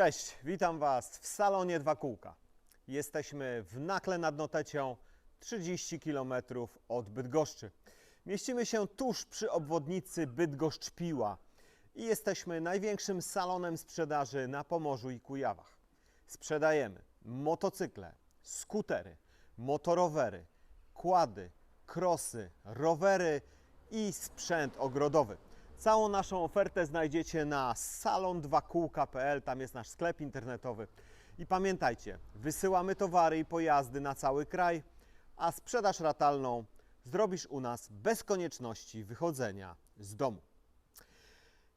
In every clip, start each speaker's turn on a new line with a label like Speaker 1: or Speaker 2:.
Speaker 1: Cześć, witam Was w salonie Dwa Kółka. Jesteśmy w Nakle nad Notecią, 30 km od Bydgoszczy. Mieścimy się tuż przy obwodnicy Bydgoszcz-Piła i jesteśmy największym salonem sprzedaży na Pomorzu i Kujawach. Sprzedajemy motocykle, skutery, motorowery, kłady, krosy, rowery i sprzęt ogrodowy. Całą naszą ofertę znajdziecie na salon2kółka.pl, tam jest nasz sklep internetowy. I pamiętajcie, wysyłamy towary i pojazdy na cały kraj, a sprzedaż ratalną zrobisz u nas bez konieczności wychodzenia z domu.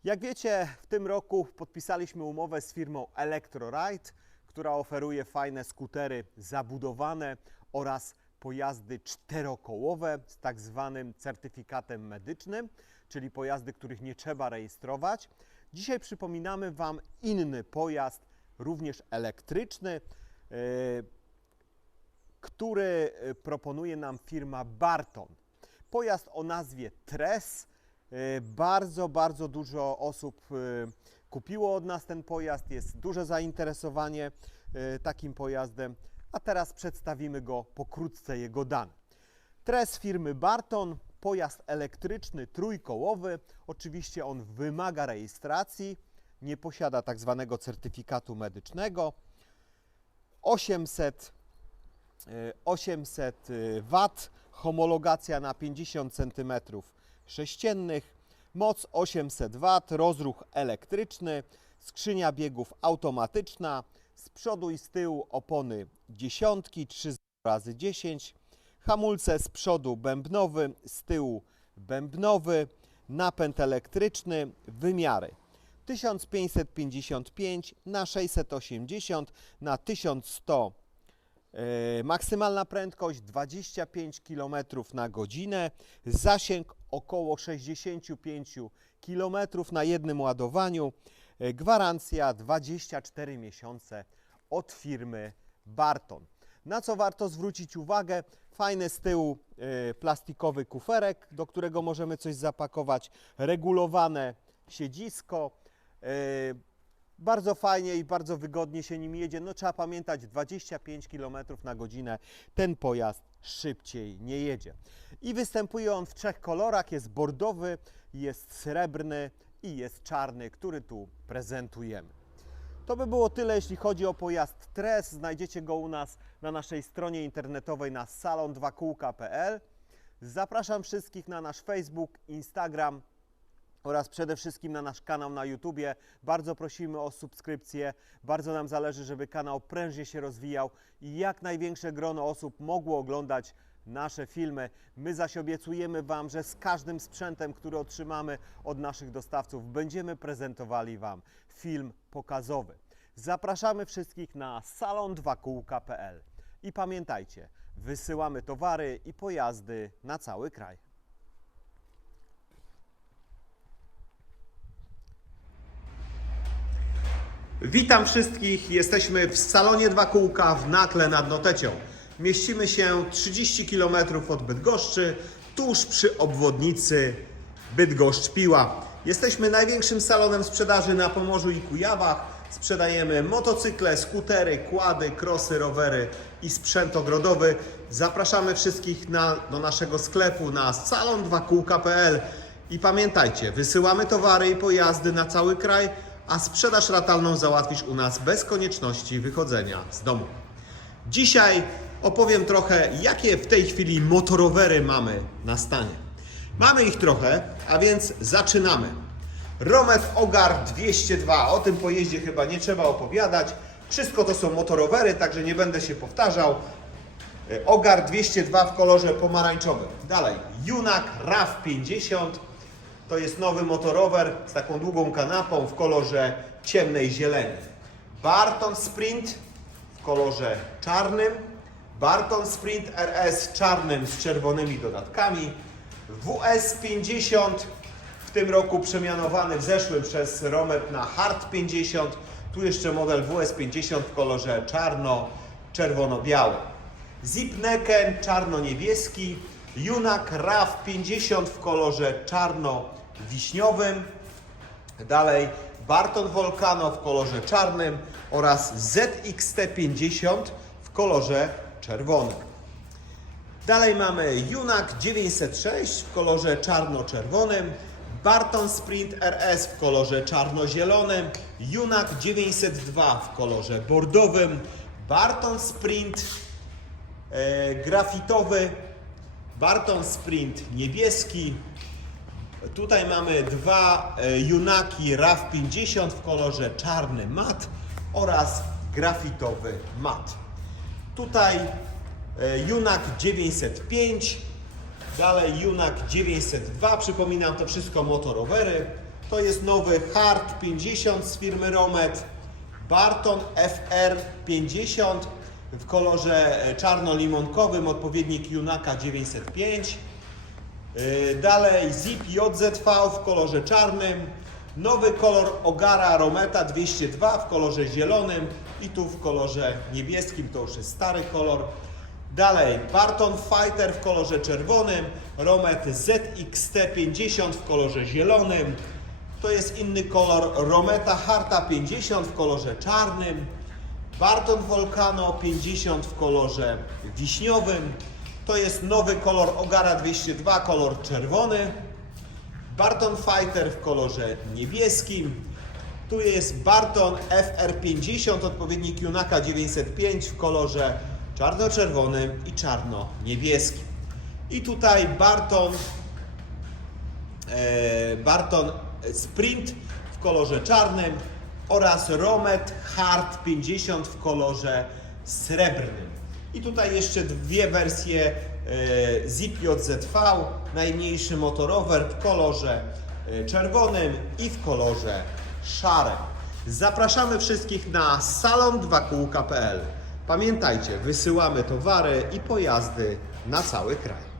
Speaker 1: Jak wiecie, w tym roku podpisaliśmy umowę z firmą Electroride, która oferuje fajne skutery zabudowane oraz pojazdy czterokołowe z tak zwanym certyfikatem medycznym, czyli pojazdy, których nie trzeba rejestrować. Dzisiaj przypominamy Wam inny pojazd, również elektryczny, yy, który y, proponuje nam firma Barton. Pojazd o nazwie Tres. Y, Bardzo, bardzo dużo osób kupiło od nas ten pojazd. Jest duże zainteresowanie takim pojazdem, a teraz przedstawimy go pokrótce jego dane. Tres firmy Barton, pojazd elektryczny trójkołowy. Oczywiście on wymaga rejestracji, nie posiada tak zwanego certyfikatu medycznego. 800 y, 800 W, homologacja na 50 cm sześciennych, moc 800 W, rozruch elektryczny, skrzynia biegów automatyczna, z przodu i z tyłu opony dziesiątki 3 razy 10, hamulce z przodu bębnowy, z tyłu bębnowy, napęd elektryczny, wymiary. 1555 na 680 na 1100 E, Maksymalna prędkość 25 km na godzinę, zasięg około 65 km na jednym ładowaniu, gwarancja 24 miesiące od firmy Barton. Na co warto zwrócić uwagę? Fajny z tyłu e, plastikowy kuferek, do którego możemy coś zapakować, regulowane siedzisko. e, bardzo fajnie i bardzo wygodnie się nim jedzie. No trzeba pamiętać, 25 km na godzinę ten pojazd szybciej nie jedzie. I występuje on w trzech kolorach. Jest bordowy, jest srebrny i jest czarny, który tu prezentujemy. To by było tyle, jeśli chodzi o pojazd Tres. Znajdziecie go u nas na naszej stronie internetowej na salon2kółka.pl. Zapraszam wszystkich na nasz Facebook, Instagram, oraz przede wszystkim na nasz kanał na YouTubie. Bardzo prosimy o subskrypcję. Bardzo nam zależy, żeby kanał prężnie się rozwijał i jak największe grono osób mogło oglądać nasze filmy. My zaś obiecujemy Wam, że z każdym sprzętem, który otrzymamy od naszych dostawców, będziemy prezentowali Wam film pokazowy. Zapraszamy wszystkich na salon2kółka.pl i pamiętajcie, wysyłamy towary i pojazdy na cały kraj. Witam wszystkich. Jesteśmy w salonie Dwa Kółka w Nakle nad Notecią. Mieścimy się 30 km od Bydgoszczy, tuż przy obwodnicy Bydgoszcz-Piła. Jesteśmy największym salonem sprzedaży na Pomorzu i Kujawach. Sprzedajemy motocykle, skutery, kłady, krosy, rowery i sprzęt ogrodowy. Zapraszamy wszystkich na, do naszego sklepu na salon2kółka.pl i pamiętajcie, wysyłamy towary i pojazdy na cały kraj, a sprzedaż ratalną załatwisz u nas bez konieczności wychodzenia z domu. Dzisiaj opowiem trochę, jakie w tej chwili motorowery mamy na stanie. Mamy ich trochę, a więc zaczynamy. Romet Ogar 202, o tym pojeździe chyba nie trzeba opowiadać. Wszystko to są motorowery, także nie będę się powtarzał. E, Ogar 202 w kolorze pomarańczowym. Dalej, Junak RAV 50. To jest nowy motorower z taką długą kanapą w kolorze ciemnej zieleni. Barton Sprint w kolorze czarnym. Barton Sprint RS czarnym z czerwonymi dodatkami. WS 50 w tym roku przemianowany w zeszłym przez Romet na Hard 50. Tu jeszcze model WS 50 w kolorze czarno-czerwono-biały. Zipneken czarno-niebieski, Junak RAV 50 w kolorze czarno-wiśniowym. Dalej Barton Volcano w kolorze czarnym oraz ZXT50 w kolorze czerwonym. Dalej mamy Junak 906 w kolorze czarno-czerwonym, Barton Sprint RS w kolorze czarno-zielonym, Junak 902 w kolorze bordowym, Barton Sprint e, grafitowy, Barton Sprint niebieski. Tutaj mamy dwa e, Junaki RAV 50 w kolorze czarny mat oraz grafitowy mat. Tutaj e, Junak 905, dalej Junak 902, przypominam to wszystko motorowery. To jest nowy Hard 50 z firmy Romet, Barton FR 50 w kolorze e, czarno-limonkowym, odpowiednik Junaka 905. Yy, Dalej Zip JZV w kolorze czarnym. Nowy kolor Ogara Rometa 202 w kolorze zielonym w kolorze niebieskim, to już jest stary kolor. Dalej Barton Fighter w kolorze czerwonym, Romet ZXT50 w kolorze zielonym. To jest inny kolor Rometa Harta 50 w kolorze czarnym. Barton Volcano 50 w kolorze wiśniowym. To jest nowy kolor Ogara 202, kolor czerwony. Barton Fighter w kolorze niebieskim. Tu jest Barton FR50, odpowiednik Junaka 905 w kolorze czarno-czerwonym i czarno-niebieskim. I tutaj Barton e, Barton Sprint w kolorze czarnym oraz Romet Hard 50 w kolorze srebrnym. I tutaj jeszcze dwie wersje e, Zip JZV, najmniejszy motorower w kolorze e, czerwonym i w kolorze szarym. Zapraszamy wszystkich na salon2kółka.pl. Pamiętajcie, wysyłamy towary i pojazdy na cały kraj.